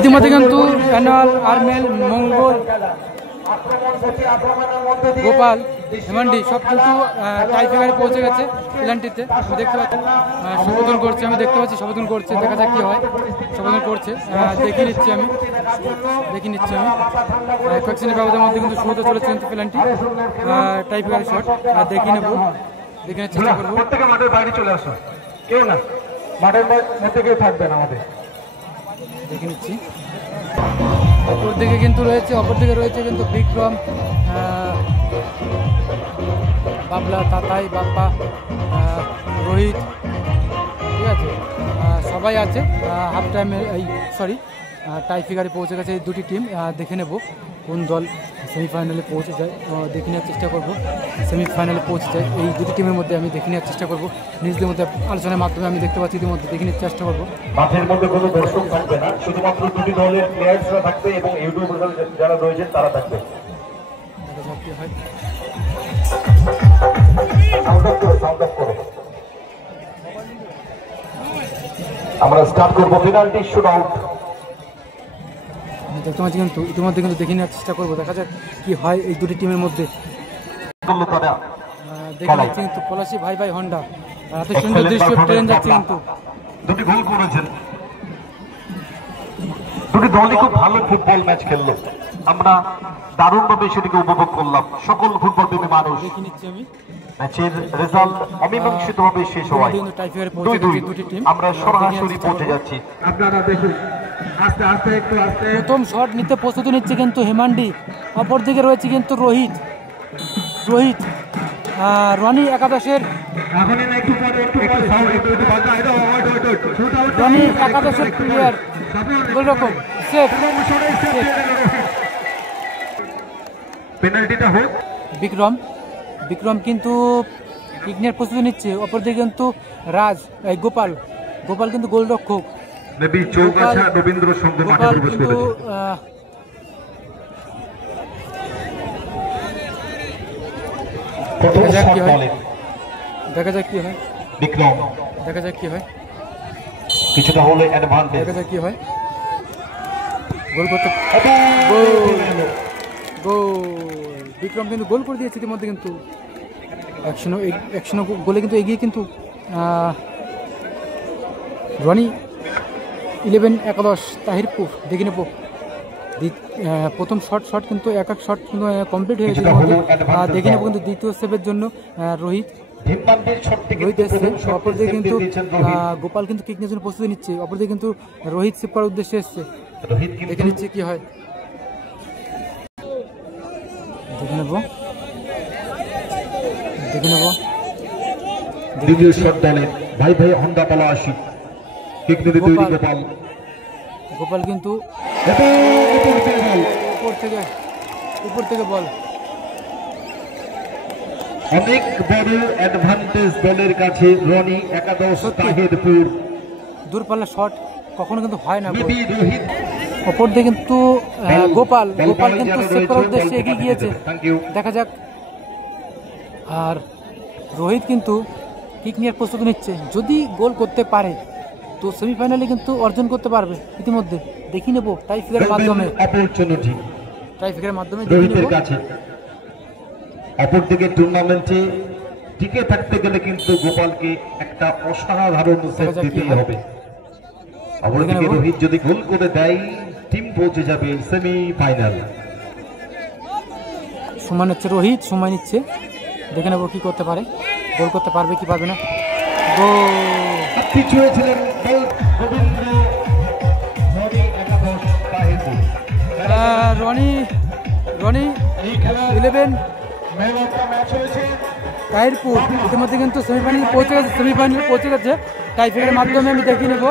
ইতিমধ্যে কিন্তু অ্যানুয়াল আর্মেল মঙ্গল গোপাল হেমান্ডি সব কিন্তু টাইফিকারে পৌঁছে গেছে প্ল্যানটিতে। আমি দেখতে পাচ্ছি শোভন করছে, আমি দেখতে পাচ্ছি শোভন করছে, দেখা যাক কি হয়। শোভন করছে, দেখে নিচ্ছি আমি কয়েকজনের ব্যবধানের মধ্যে কিন্তু শুরুতে চলেছে কিন্তু প্ল্যানটি টাইফিকারের শট দেখে নেবো, দেখে নেওয়ার চেষ্টা করবো। মাঠের বাইরে চলে আসো, কেউ না মাঠের মধ্যে কেউ থাকবে না, আমাদের দেখে নিচ্ছি। অপর দিকে রয়েছে কিন্তু বিক্রম, বাবলা, তাতাই, বাপ্পা, রোহিত, ঠিক আছে, সবাই আছে। হাফ টাইমে টাই ফিগারে পৌঁছে গেছে এই দুটি টিম। দেখে নেব কোন দল সেমিফাইনালে পৌঁছে যায়, দেখে নেওয়ার চেষ্টা করব। সেমিফাইনালে পৌঁছে যায় এই দুটি টিমের মধ্যে আমি দেখে নেওয়ার চেষ্টা করব। নিজেদের মধ্যে আলোচনার মাধ্যমে আমি দেখতে পাচ্ছি ইতিমধ্যে দেখে নেওয়ার চেষ্টা করব। মাঠের মধ্যে কোনো দর্শক থাকবে না, শুধুমাত্র দুটি দলের প্লেয়ার্সরা থাকবে এবং ইউটিউবার যারা রয়েছেন তারা থাকবে। আমরা স্টার্ট করবো পেনাল্টি শুট আউট। দেখতে পাচ্ছি কিন্তু ইতিমধ্যে কিন্তু দেখে নেওয়ার চেষ্টা করবো, দেখা যাক কি হয় এই দুটি টিমের মধ্যে। দেখে নিচ্ছি কিন্তু পলাশি ভাই হন্ডা, এত সুন্দর দৃশ্য ট্রেন যাচ্ছে কিন্তু। দুটি গোল করেছেন, দুটি দলই খুব ভালো ফুটবল ম্যাচ খেললো, আমরা দারুণভাবে সেটিকে উপভোগ করলাম সকল ফুটবল প্রেমী মানুষ। দেখে নিচ্ছি আমি ম্যাচের রেজাল্ট অমীমাংসিতভাবে শেষ হওয়ায় 2-2 আমরা সরাসরি পৌঁছে যাচ্ছি। আপনারা দেখুন আস্তে আস্তে একটু আস্তে প্রথম শট নিতে প্রস্তুতি নিচ্ছে কিন্তু হেমান্ডি। অপরদিকে রয়েছে কিন্তু রোহিত, রনি একাদশের প্লেয়ার গোলরক্ষক পেনাল্টিটা হোক। বিক্রম কিন্তু কিক নেওয়ার প্রস্তুতি নিচ্ছে। অপরদিকে কিন্তু গোপাল কিন্তু গোলরক্ষক। রবীন্দ্র সঙ্গে মাঠে প্রবেশ করেছে। দেখা যাক কি হয় বিক্রম, দেখা যাক কি হয়, কিছুটা হলে অ্যাডভান্টেজ, দেখা যাক কি হয়। গোল করতে বিক্রম কিন্তু গোল করে দিয়েছে ইতিমধ্যে কিন্তু 100 গোলে কিন্তু এগিয়ে কিন্তু রনি 11 একাদশ তাহিরপুর। দেখে নেব প্রথম শট কিন্তু এক শট কিন্তু কমপ্লিট হয়ে গেছে। দেখে নেব কিন্তু দ্বিতীয় সেভের জন্য রোহিত এসছে। অপরদিকে কিন্তু গোপাল কিন্তু কিক নেওয়ার জন্য প্রস্তুতি নিচ্ছে। অপরদিকে কিন্তু রোহিত সেভ করার উদ্দেশ্যে এসছে। দেখে নিচ্ছে কি হয়, দেখে নেব। দ্বিতীয় শট দলে ভাই হন্ডা পলাশি, কিক নিতে তৈরি গোপাল কিন্তু উপর থেকে বল, অনেক বড় অ্যাডভান্টেজ দলের কাছে। রনি একাদশ তাহিরপুর, দূরপাল্লা শট কখনো কিন্তু হয় না। অপর দিকে কিন্তু গোপাল কিন্তু সেভ করার উদ্দেশ্যে এগিয়ে গিয়েছে, দেখা যাক। আর রোহিত কিন্তু কিক নেওয়ার প্রস্তুতি নিচ্ছে। যদি গোল করতে পারে তো সেমিফাইনালে কিন্তু অর্জন করতে পারবে। ইতিমধ্যে দেখি নেব টাইফিকারের মাধ্যমে রোহিতের কাছে। অপরদিকে টুর্নামেন্টে টিকে থাকতে গেলে কিন্তু গোপালকে একটা অসাধারণ সেভ দিতে হবে। অপরদিকে রোহিত যদি গোল করে দেয় টিম পৌঁছে যাবে সেমিফাইনাল। সময় নিচ্ছে রোহিত, সময় নিচ্ছে, দেখে নেব কি করতে পারে, গোল করতে পারবে কি পারবে না। রনি 11 তাহিরপুর ইতিমধ্যে কিন্তু সেমিফাইনালে পৌঁছে গেছে। টাইফিকারের মাধ্যমে আমি দেখে নেব।